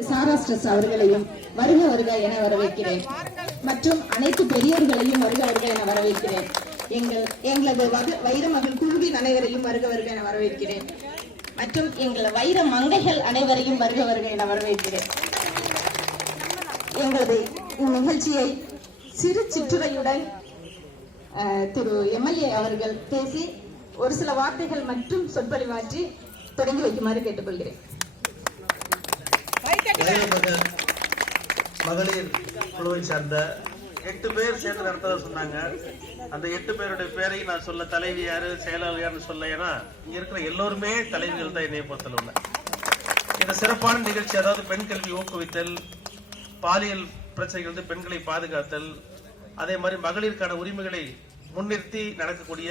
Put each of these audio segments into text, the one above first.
சாரா stress அவர்களையும் வருக வருக என வரவேற்கிறேன். மற்றும் அனைத்து பெரியோர்களையும் வருக வருக என வரவேற்கிறேன். எங்கள் எங்களது வைர மகள் குழுவின் அனைவரையும் வருக வருக என வரவேற்கிறேன். மற்றும் எங்கள் வைர மங்கைகள் அனைவரையும் வருக வருக என வரவேற்கிறேன். எங்களது இந்நிகழ்ச்சியை சிறு சிற்றுரையுடன் திரு எம்எல்ஏ அவர்கள் பேசி ஒரு சில வார்த்தைகள் மற்றும் சொற்பொழிவாற்றி தொடங்கி வைக்குமாறு கேட்டுக்கொள்கிறேன். வைரமக மகளிர் குழுவை சார்ந்த எட்டு பேர் சேர்ந்து நடத்ததா சொன்னாங்க. அந்த எட்டு பேருடைய பேரையும் நான் சொல்ல தலைவி யாரு செயலாளர் யாருன்னு சொல்ல ஏன்னா இங்க இருக்கிற எல்லோருமே தலைவிகள் தான் என்னைய பொறுத்தளவுல. இந்த சிறப்பான நிகழ்ச்சி அதாவது பெண் கல்வி ஊக்குவித்தல் பாலியல் பிரச்சனைகள் வந்து பெண்களை பாதுகாத்தல் அதே மாதிரி மகளிருக்கான உரிமைகளை முன்னிறுத்தி நடக்கக்கூடிய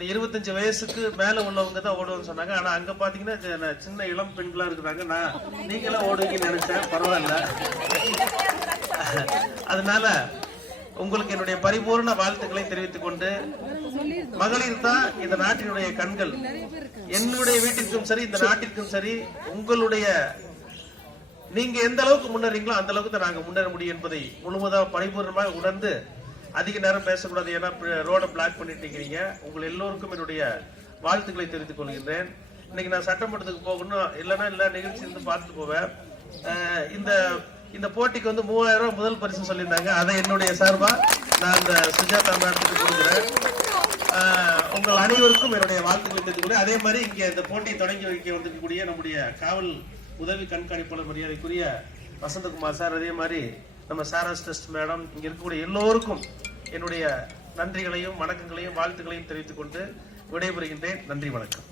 இந்த இருபத்தஞ்சு வயசுக்கு மேல உள்ளவங்க தான் ஓடுவோம்னு சொன்னாங்க. ஆனா அங்க பாத்தீங்கன்னா சின்ன இளம் பெண்களா இருக்கிறாங்க. நான் நீங்களும் ஓடுவீங்கன்னு நினைச்சேன். பரவாயில்ல. அதனால உங்களுக்கு என்னுடைய பரிபூர்ண வாழ்த்துக்களை தெரிவித்துக் கொண்டு மகளிர் தான் இந்த நாட்டினுடைய கண்கள். என்னுடைய வீட்டிற்கும் சரி இந்த நாட்டிற்கும் சரி உங்களுடைய நீங்க எந்த அளவுக்கு முன்னேறீங்களோ அந்த அளவுக்கு தான் நாங்க முன்னேற முடியும் என்பதை முழுவதாக பரிபூர்ணமாக உணர்ந்து அதிக நேரம் பேசக்கூடாது ஏன்னா ரோட பிளாக் பண்ணிட்டு இருக்கிறீங்க உங்கள் எல்லோருக்கும் என்னுடைய வாழ்த்துக்களை தெரிவித்துக் கொள்கின்றேன். இன்னைக்கு நான் சட்டமன்றத்துக்கு போகணும். இல்லைன்னா இல்லை நிகழ்ச்சி இருந்து பார்த்துட்டு போவேன். இந்த இந்த போட்டிக்கு வந்து மூவாயிரம் ரூபாய் முதல் பரிசு சொல்லியிருந்தாங்க. அதை என்னுடைய சார்பா நான் இந்த சுஜாதா மேடத்துக்கு கொடுக்குறேன். உங்கள் அனைவருக்கும் என்னுடைய வாழ்த்துக்களை தெரிவித்துக் அதே மாதிரி இங்கே இந்த போட்டியை தொடங்கி வைக்க வந்திருக்கக்கூடிய நம்முடைய காவல் உதவி கண்காணிப்பாளர் மரியாதைக்குரிய வசந்தகுமார் சார் அதே மாதிரி நம்ம சாரஸ் டெஸ்ட் மேடம் இங்க இருக்கக்கூடிய எல்லோருக்கும் என்னுடைய நன்றிகளையும் வணக்கங்களையும் வாழ்த்துக்களையும் தெரிவித்துக் கொண்டு விடைபெறுகின்றேன். நன்றி வணக்கம்.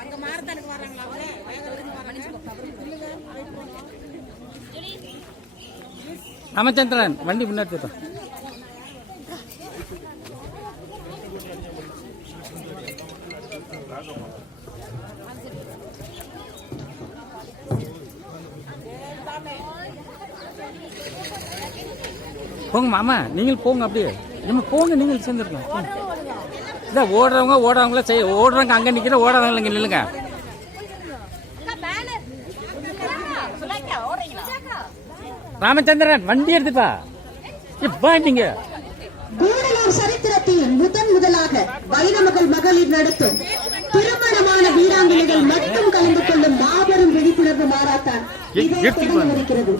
அங்க மாரத்தானுக்கு வர்றாங்களா ராமச்சந்திரன் வண்டி முன்னாடி போட்டோம் போங்க மாமா நீங்கள் போங்க அப்படியே. நம்ம போங்க நீங்கள் சேர்ந்துருக்கோம் இல்லை ஓடுறவங்க ஓடுறவங்கள செய்ய ஓடுறவங்க அங்கே நிற்கிற ஓடாதவங்க இங்கே நில்லுங்க. ராமச்சந்திரன் வண்டி எடுத்துப்பா. இப்போ நீங்க. கூடலூர் சரித்திரத்தில் முதன் முதலாக வைரமகள் மகளிர் நடத்தும் திருமணமான வீராங்கனைகள் மட்டும் கலந்து கொள்ளும் மாபெரும் விழிப்புணர்வு மாறாத்தான் இருக்கிறது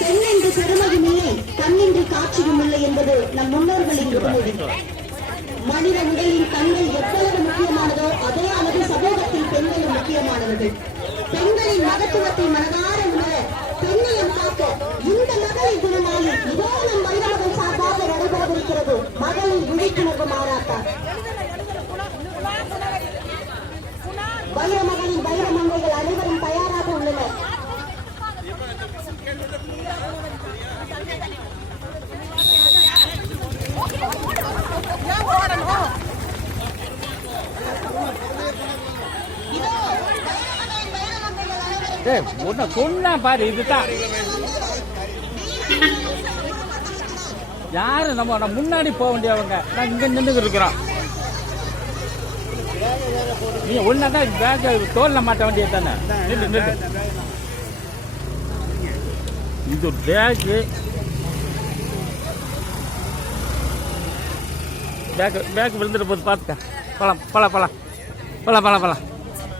பெண்ணென்று பெருமையும் இல்லை கண்ணின்றி காட்சியும் இல்லை என்பது நம் முன்னோர்களின் உறுதி மனித உடலின் கண்கள் எவ்வளவு முக்கியமானதோ அதே அளவு சமூகத்தில் பெண்களும் முக்கியமானவர்கள். பெண்களின் மகத்துவத்தை மனதார உணர பெண்ணையும் காக்க இந்த மகளிர் தினமாயில் இதோ நம் வைரமகள் சார்பாக நடைபெறவிருக்கிறது. மகளிர் விழிப்புணர்வு மாறாட்டம் ஏய் சொன்னா பாரு இதுதான். யாரு நம்ம முன்னாடி போக வேண்டியவங்க? நான் இங்க நின்று இருக்கிறோம். நீ ஒன்னா தான் பேக் தோல்ல மாட்ட வேண்டியது தானே? நில்லு நில்லு. இது பேக்கு பேக் பேக் விழுந்துட்டு போது பார்த்துக்க பழம் பழம் பழம் பழம் பழம் பழம்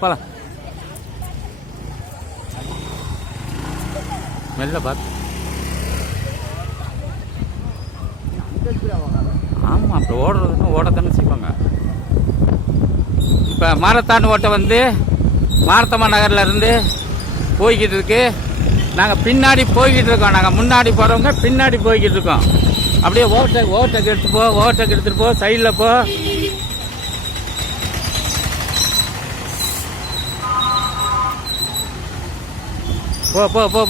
பழம் மெல்ல பார்த்து ஆமாம் அப்படி ஓடுறதுன்னா ஓடத்தானே செய்வாங்க. இப்போ மாரத்தான் ஓட்டை வந்து மாரத்தம்மா நகர்லேருந்து போய்கிட்டு இருக்கு. நாங்கள் பின்னாடி போய்கிட்டு இருக்கோம். நாங்கள் முன்னாடி போகிறவங்க பின்னாடி போய்கிட்டு இருக்கோம். அப்படியே ஓவர்டேக் ஓவர்டேக் எடுத்து போ ஓவர்டேக் எடுத்துகிட்டு போ சைடில் போ. போ போ போ